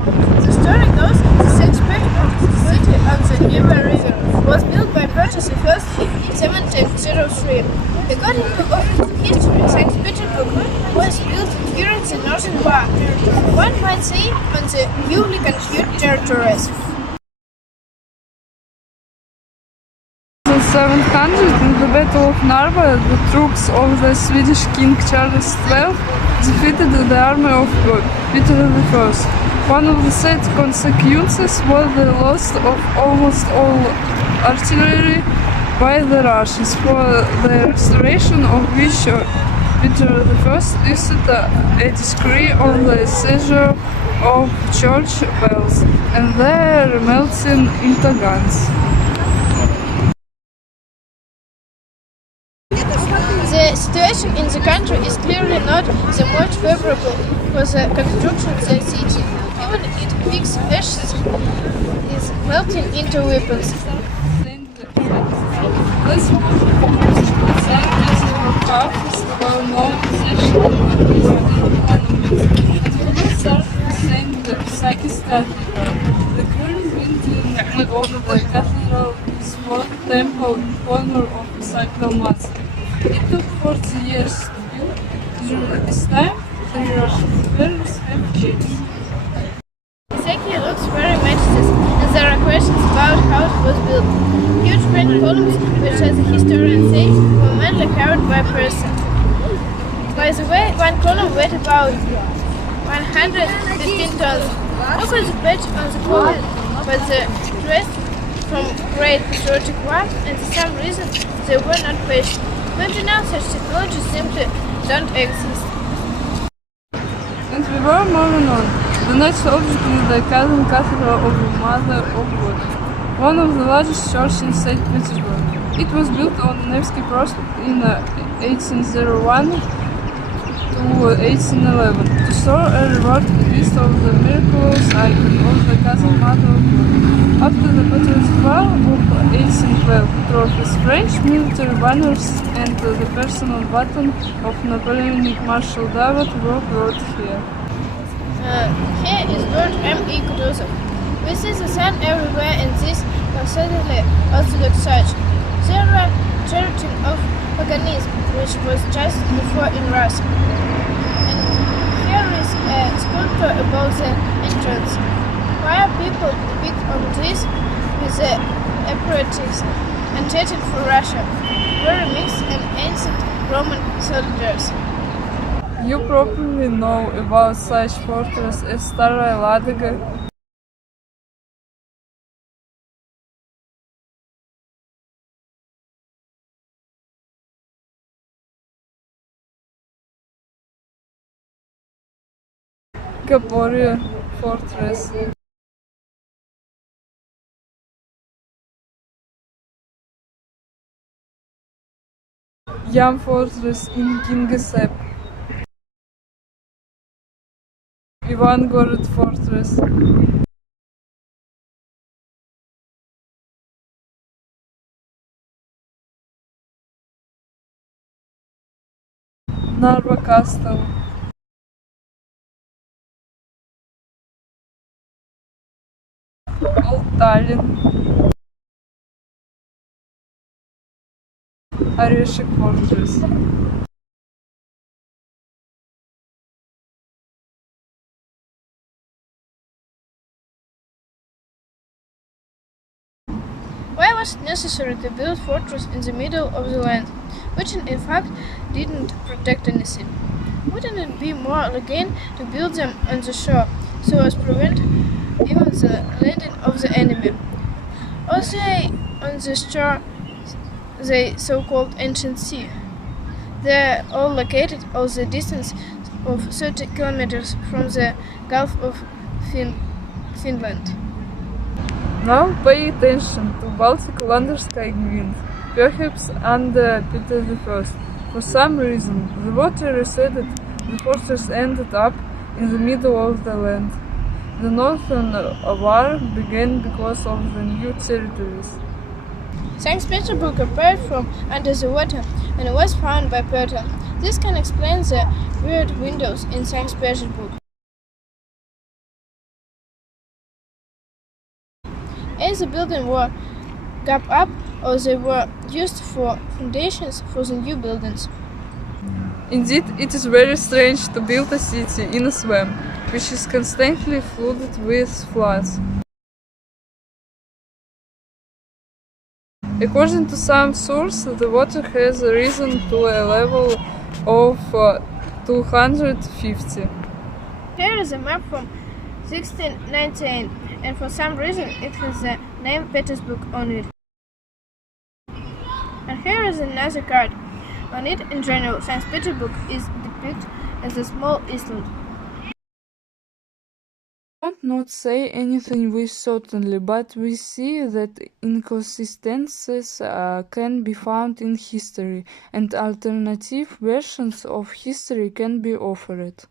The story goes the St. Petersburg city on the Neva River was built by Peter I in 1703. According to official history, St. Petersburg was built during the Northern War. One might say on the newly conquered territories. In 1700, in the Battle of Narva, the troops of the Swedish King Charles XII defeated the army of Peter I. One of the sad consequences was the loss of almost all artillery by the Russians, for the restoration of which Peter I issued a decree on the seizure of church bells and their melting into guns. The situation in the country is clearly not the most favorable for the construction of the city. Even its big ashes is melting into weapons. This well-known the current building over the cathedral is for temple in honor of Sacred Mass. It took 40 years to build. During this time, the Russian buildings have changed. Exactly looks very majestic, and there are questions about how it was built. Huge granite columns, which as the historians say, were mainly carried by person. By the way, one column weighed about 115 tons. Look at the patch on the column, but the rest from great patriotic war, and for some reason they were not patched. Maybe now such technologies simply don't exist. And we were moving on. The next object is the Cousin Cathedral of the Mother of God, one of the largest churches in St. Petersburg. It was built on Nevsky Prospect in 1801 to 1811 to store a reward list of the miraculous icon of the Cousin Mother of God. After the Patriot War of 1812, trophies, French military banners, and the personal baton of Napoleonic Marshal David were brought here. Here is Lord M.E. Kutuzov. We see the sun everywhere in this considerably Orthodox church. There were charity of paganism, which was just before in Russia. And here is a sculpture above the entrance. Why are people big on this with the apparatus intended for Russia? Very mixed and ancient Roman soldiers. You probably know about such fortress as Staraya Ladega, Kaporia fortress, Yam fortress in Kingisepp, Ivangorod fortress, Narva castle, Old Tallinn, Oreshek fortress. Why was it necessary to build a fortress in the middle of the land, which in fact didn't protect anything? Wouldn't it be more elegant to build them on the shore, so as to prevent even the landing of the enemy? Also on the shore, the so-called ancient sea. They are all located at the distance of 30 kilometers from the Gulf of Finland. Now pay attention to Baltic Landersky wind, perhaps under Peter I. For some reason, the water receded, the fortress ended up in the middle of the land. The Northern War began because of the new territories. St. Petersburg appeared from under the water and was found by Peter. This can explain the weird windows in St. Petersburg. As the buildings were gap up or they were used for foundations for the new buildings. Indeed, it is very strange to build a city in a swamp, which is constantly flooded with floods. According to some sources, the water has risen to a level of 250. Here is a map from 1698, and for some reason it has the name Petersburg on it. And here is another card. On it, in general, St. Petersburg is depicted as a small island. I won't not say anything with certainty, but we see that inconsistencies can be found in history, and alternative versions of history can be offered.